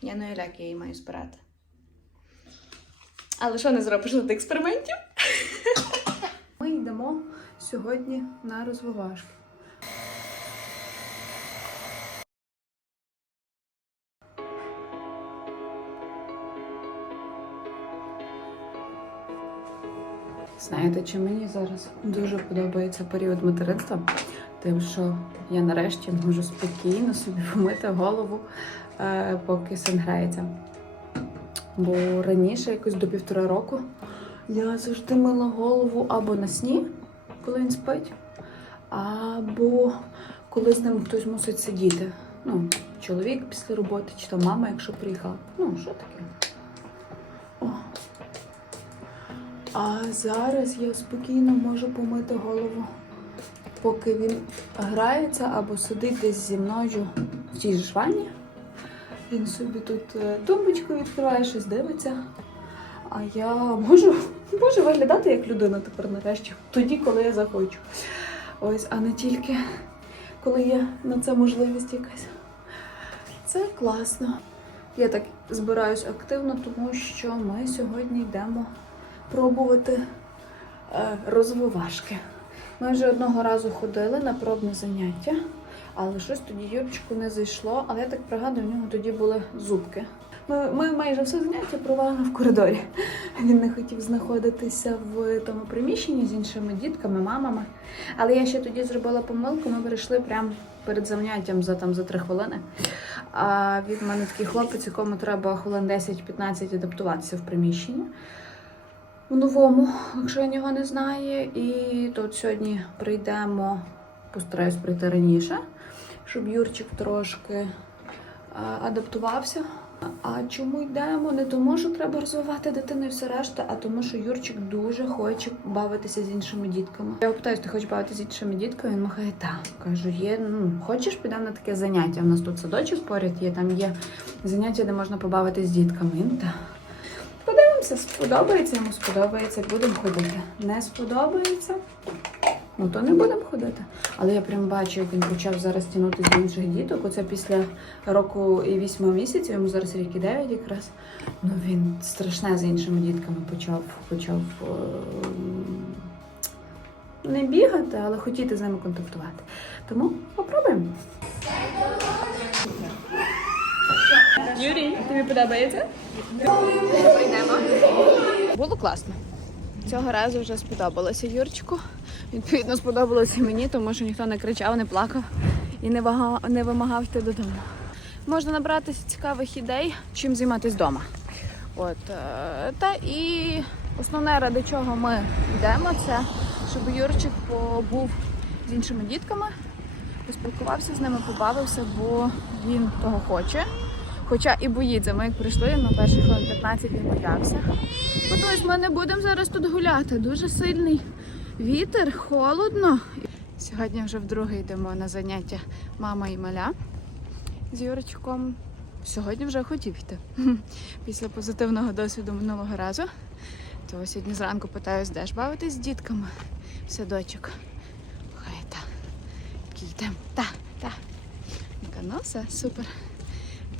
Я не уявляю, я її маю збирати. Але що не зробиш над експериментів? Ми йдемо сьогодні на розвивашки. Знаєте, чи мені зараз дуже подобається період материнства, тим, що я нарешті можу спокійно собі помити голову, е, поки син грається. Бо раніше, якось до півтора року, я завжди мила голову або на сні, коли він спить, або коли з ним хтось мусить сидіти. Ну, чоловік після роботи, чи то мама, якщо приїхала. Ну, що таке? О. А зараз я спокійно можу помити голову, поки він грається або сидить десь зі мною в тій ж ванні. Він собі тут е, тумбочку відкриває, щось дивиться. А я можу, можу виглядати як людина тепер нарешті, тоді, коли я захочу. Ось, а не тільки коли є на це можливість якась. Це класно. Я так збираюсь активно, тому що ми сьогодні йдемо пробувати е, розвивашки. Ми вже одного разу ходили на пробне заняття, але щось тоді Юрчику не зайшло. Але я так пригадую, у нього тоді були зубки. Ми, ми майже все заняття провели в коридорі. Він не хотів знаходитися в тому приміщенні з іншими дітками, мамами. Але я ще тоді зробила помилку. Ми перейшли прямо перед заняттям за там за три хвилини. А від мене такий хлопець, якому треба хвилин 10-15 адаптуватися в приміщенні в новому, якщо він його не знає. І тут сьогодні прийдемо, постараюсь прийти раніше, щоб Юрчик трошки а, адаптувався. А чому йдемо? Не тому, що треба розвивати дитину і все решта, а тому, що Юрчик дуже хоче бавитися з іншими дітками. Я його ти хочеш бавитися з іншими дітками? Він махає, так. Кажу, є, ну хочеш, підемо на таке заняття. У нас тут садочок поряд є, там є заняття, де можна побавитися з дітками. Він так. Подивимося, сподобається йому, сподобається, будемо ходити. Не сподобається, ну то не будемо ходити. Але я прям бачу, як він почав зараз тягнутися до інших діток. Оце після року і вісьми місяців, йому зараз рік і дев'ять якраз. Ну він страшне з іншими дітками почав, почав ем, не бігати, але хотіти з ними контактувати. Тому попробуємо. Юрій, тобі подобається? Прийдемо. Було класно. Цього разу вже сподобалося Юрчику. Відповідно, сподобалося мені, тому що ніхто не кричав, не плакав і не, вага... не вимагав йти додому. Можна набратися цікавих ідей, чим займатися вдома. От, е, та і основне, ради чого ми йдемо, це щоб Юрчик побув з іншими дітками, поспілкувався з ними, побавився, бо він того хоче. Хоча і боїться, ми як прийшли на перших хвилин 15 він боявся. Ось ми не будемо зараз тут гуляти. Дуже сильний вітер, холодно. Сьогодні вже вдруге йдемо на заняття мама і маля з Юрочком. Сьогодні вже хотів йти. Після позитивного досвіду минулого разу. То сьогодні зранку питаюсь, де ж бавитись з дітками в садочок. Хай та. Йдемо. Та, та. Ну, все, супер.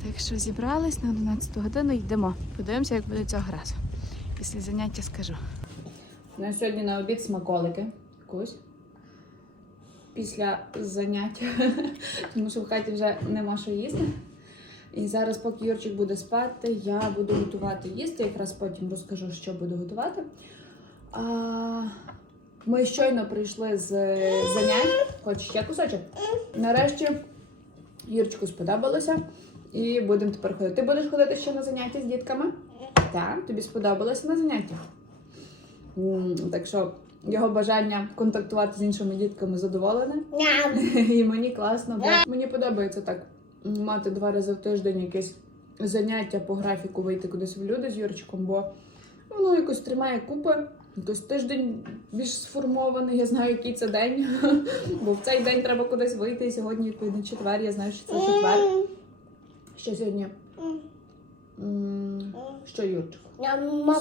Так що зібрались на 11 годину йдемо. Подивимося, як буде цього разу. Після заняття скажу. На сьогодні на обід смаколики. Кусь. Після заняття, тому що в хаті вже нема що їсти. І зараз, поки Юрчик буде спати, я буду готувати їсти. Якраз потім розкажу, що буду готувати. А, ми щойно прийшли з занять. Хочеш ще кусочок? Нарешті Юрчику сподобалося. І будемо тепер ходити. Ти будеш ходити ще на заняття з дітками? Так, тобі сподобалося на заняттях? Так що його бажання контактувати з іншими дітками задоволене. І мені класно, бо мені подобається так мати два рази в тиждень якесь заняття по графіку вийти кудись в люди з Юрчиком, бо воно якось тримає купи. Якось тиждень більш сформований, я знаю, який це день. Бо в цей день треба кудись вийти. І сьогодні, відповідно, четвер, я знаю, що це четвер. Що сьогодні? М, Що Юрчик?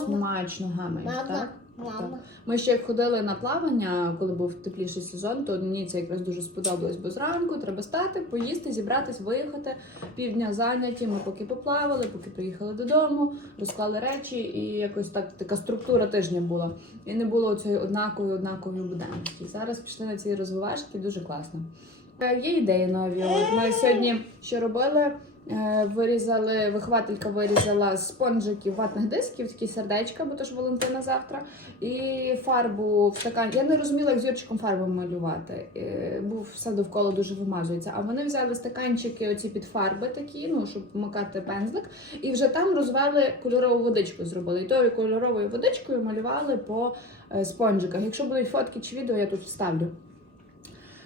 Смачно гамаєш, Мама. так? Мама. Ми ще як ходили на плавання, коли був тепліший сезон, то мені це якраз дуже сподобалось, бо зранку треба стати, поїсти, зібратись, виїхати. Півдня зайняті. Ми поки поплавали, поки приїхали додому, розклали речі, і якось так така структура тижня була. І не було цієї однакової однакової буденності. Зараз пішли на ці розвивашки, дуже класно. Е, Є ідеї нові. От ми сьогодні що робили? Е, Вирізали, вихователька вирізала спонжиків ватних дисків, такі сердечка, бо то ж Валентина завтра. І фарбу в стакані. Я не розуміла, як з Юрчиком фарбу малювати. Е, Був все довкола дуже вимазується. А вони взяли стаканчики, оці під фарби такі, ну щоб вмикати пензлик, і вже там розвели кольорову водичку. Зробили. І тою кольоровою водичкою малювали по е, спонжиках. Якщо будуть фотки чи відео, я тут вставлю.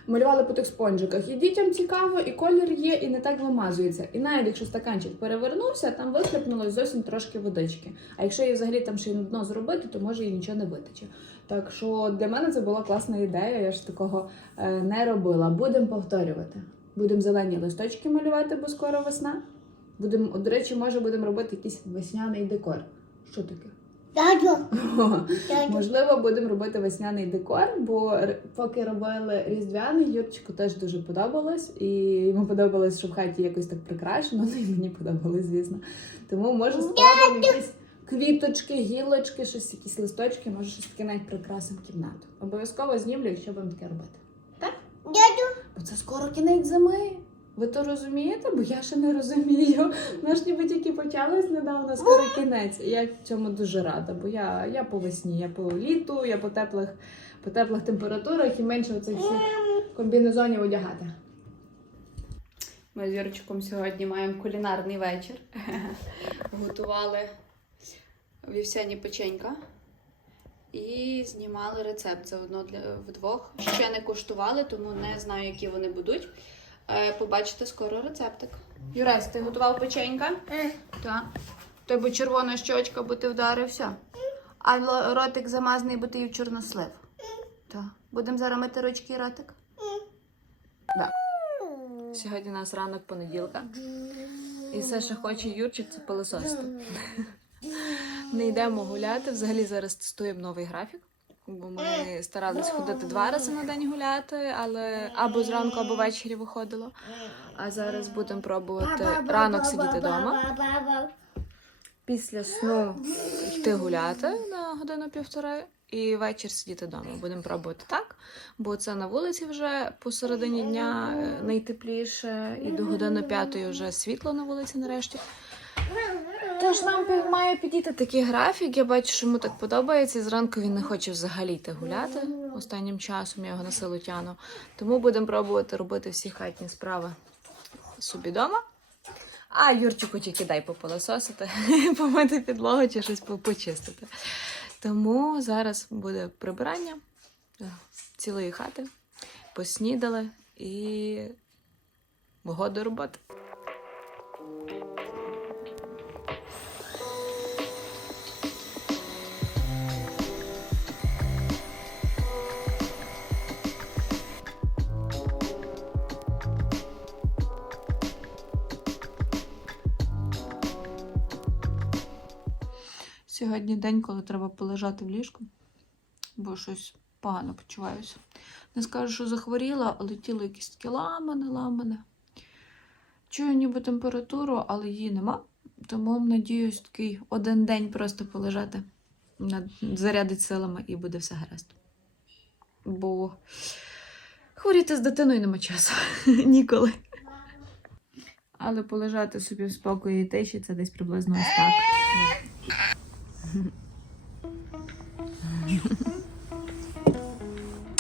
Малювали по тих спонжиках. І дітям цікаво, і колір є, і не так вимазується. І навіть якщо стаканчик перевернувся, там вихлюпнулось зовсім трошки водички. А якщо її взагалі там ще й на дно зробити, то може і нічого не витече. Так що для мене це була класна ідея. Я ж такого е, не робила. Будемо повторювати. Будемо зелені листочки малювати, бо скоро весна. Будемо, до речі, може будемо робити якийсь весняний декор. Що таке? Можливо, будемо робити весняний декор, бо поки робили різдвяний, Юрчику теж дуже подобалось, і йому подобалось, що в хаті якось так прикрашено. Ну і мені подобалось, звісно. Тому може складемо якісь квіточки, гілочки, щось, якісь листочки, може щось таке навіть прикрасимо кімнату. Обов'язково знімлю, якщо будемо таке робити. Так? Дядю. Бо це скоро кінець зими. Ви то розумієте? Бо я ще не розумію. Ми ж ніби тільки почалась недавно, скоро кінець. І я цьому дуже рада, бо я, я по весні, я по літу, я по теплих, по теплих температурах і менше оцих всіх комбінезонів одягати. Ми з Юрчиком сьогодні маємо кулінарний вечір. Готували вівсяні печенька і знімали рецепт заодно для вдвох. Ще не куштували, тому не знаю, які вони будуть. Е, Побачите скоро рецептик. Юрась, ти готував печенька? Так. Тебе червона щочка, бо ти вдарився. А ротик замазаний, бо ти їв чорнослив. Так. Будемо зараз мити ручки і ротик? Так. Сьогодні у нас ранок понеділка. І все, що хоче Юрчик, це пилососити. Не йдемо гуляти. Взагалі зараз тестуємо новий графік. Бо ми старались ходити два рази на день гуляти, але або зранку, або ввечері виходило. А зараз будемо пробувати ранок сидіти вдома. Після сну йти гуляти на годину півтори і вечір сидіти вдома. Будемо пробувати так, бо це на вулиці вже посередині дня е, найтепліше, і до години п'ятої вже світло на вулиці нарешті. Тож нам має підійти такий графік. Я бачу, що йому так подобається. Зранку він не хоче взагалі йти гуляти останнім часом. Я його на силу тяну. Тому будемо пробувати робити всі хатні справи собі вдома. А Юрчику тільки дай попилососити, помити підлогу чи щось почистити. Тому зараз буде прибирання е, цілої хати. Поснідали і мого до роботи. Сьогодні день, коли треба полежати в ліжку, бо щось погано почуваюся. Не скажу, що захворіла, але тіло якесь таке ламане, ламане. Чую ніби температуру, але її нема. Тому надіюсь, такий один день просто полежати, зарядить силами і буде все гаразд. Бо хворіти з дитиною нема часу. Ніколи. Але полежати собі в спокої і тиші це десь приблизно ось так.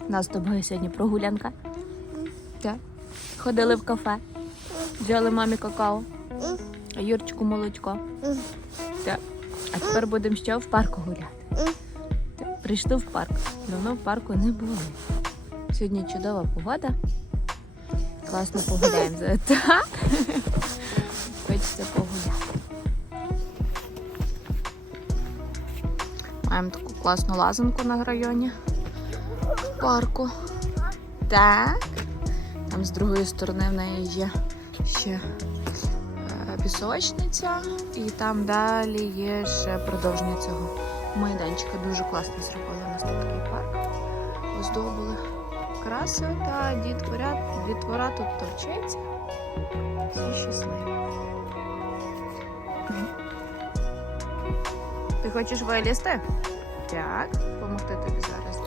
Нас з тобою сьогодні прогулянка. Так. Ходили в кафе, взяли мамі какао, Юрчику молочко. Так. А тепер будемо ще в парку гуляти. Так. Прийшли в парк. Давно в парку не були. Сьогодні чудова погода. Класно погуляємо. Так. Маємо таку класну лазанку на районі парку. Так. Там з другої сторони в неї є ще е, пісочниця, і там далі є ще продовження цього майданчика. Дуже класно зробили у нас такий парк. Оздобили красота, дітворя, дітвора тут торчиться. Всі щасливі. Хочеш вилізти? Так, допомогти тобі зараз.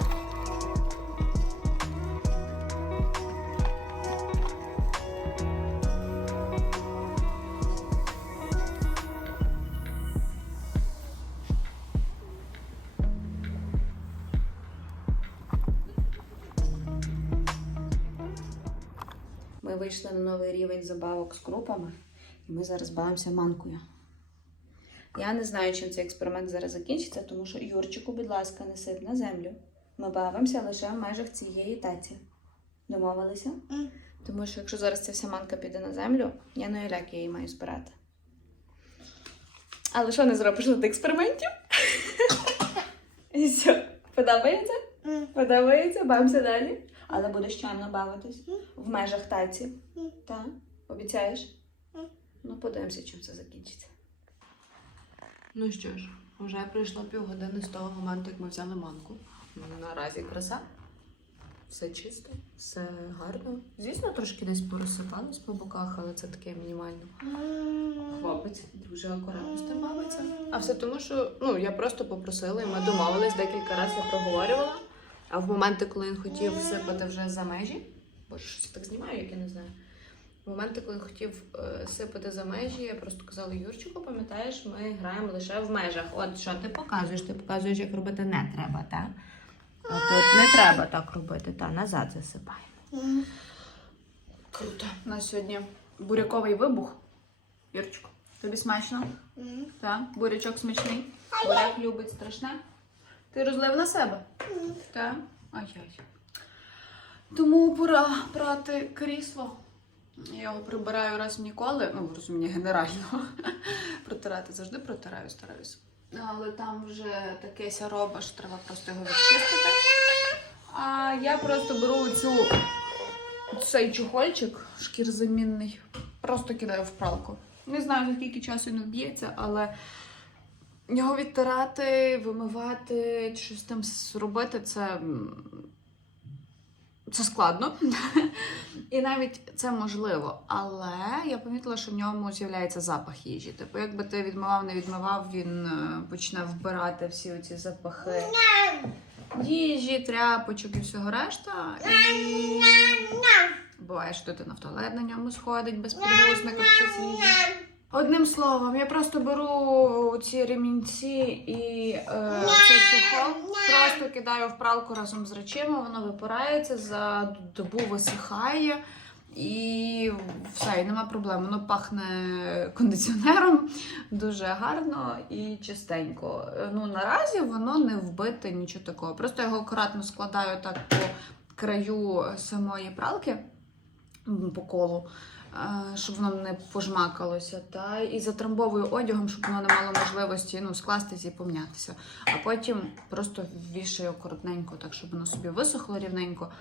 Ми вийшли на новий рівень забавок з крупами, і ми зараз бавимося манкою. Я не знаю, чим цей експеримент зараз закінчиться, тому що Юрчику, будь ласка, не сип на землю. Ми бавимося лише в межах цієї таці. Домовилися? М. Тому що якщо зараз ця вся манка піде на землю, я не як я її маю збирати. Але що не зробиш на експериментів? І все. Подобається? М. Подобається, бавимося далі. Але будеш чемно бавитись в межах таці. М. Так? Обіцяєш? М. Ну, подивимося, чим це закінчиться. Ну що ж, вже пройшло півгодини з того моменту, як ми взяли манку. Наразі краса. Все чисто, все гарно. Звісно, трошки десь порозсипалось по боках, але це таке мінімально. Хлопець дуже акуратно з. А все тому, що ну, я просто попросила, і ми домовились декілька разів я проговорювала. А в моменти, коли він хотів сипати вже за межі, боже, я так знімаю, як я не знаю. В моменти, коли хотів е, сипати за межі, я просто казала Юрчику, пам'ятаєш, ми граємо лише в межах. От що ти показуєш? Ти показуєш, як робити не треба, так? Тут не треба так робити, та назад засипай. М. Круто. У нас сьогодні буряковий вибух. Юрчику, тобі смачно? Так? Бурячок смачний. Буряк любить страшне. Ти розлив на себе? Так? Ай-яй. Тому пора брати крісло. Я його прибираю раз в ніколи. Ну, в розумінні генерально. Протирати завжди протираю, стараюсь. Але там вже таке сяроба, що треба просто його відчистити. А я просто беру цю цей чухольчик шкірзамінний, просто кидаю в пралку. Не знаю, за скільки часу він вб'ється, але його відтирати, вимивати, щось там робити це, це складно. І навіть це можливо. Але я помітила, що в ньому з'являється запах їжі. Типу, якби ти відмивав, не відмивав, він е, почне вбирати всі оці запахи їжі, тряпочок і всього решта. І буває, що дитина в туалет на ньому сходить без підгузника під час їжі. Одним словом, я просто беру ці ремінці і е, цей чохол, просто кидаю в пралку разом з речима, воно випирається, за добу висихає. І все, і нема проблем. Воно пахне кондиціонером дуже гарно і чистенько. Ну наразі воно не вбите, нічого такого. Просто його акуратно складаю так по краю самої пралки по колу, щоб воно не пожмакалося. Та і затрамбовую одягом, щоб воно не мало можливості ну, скластися і помнятися. А потім просто вішаю коротненько, так щоб воно собі висохло рівненько.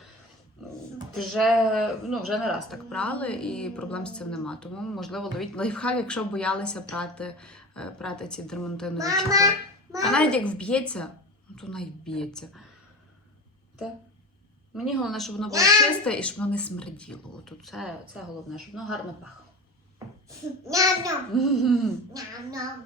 Вже, ну, вже не раз так прали, і проблем з цим нема. Тому, можливо, ловіть лайфхак, якщо боялися прати, е, прати ці дермантинові чехли. А навіть як вб'ється, ну то навіть вб'ється. Так. Мені головне, щоб воно було чисте і щоб воно не смерділо. Тут це, це головне, щоб воно гарно пахло. Ням-ням. Ням-ням.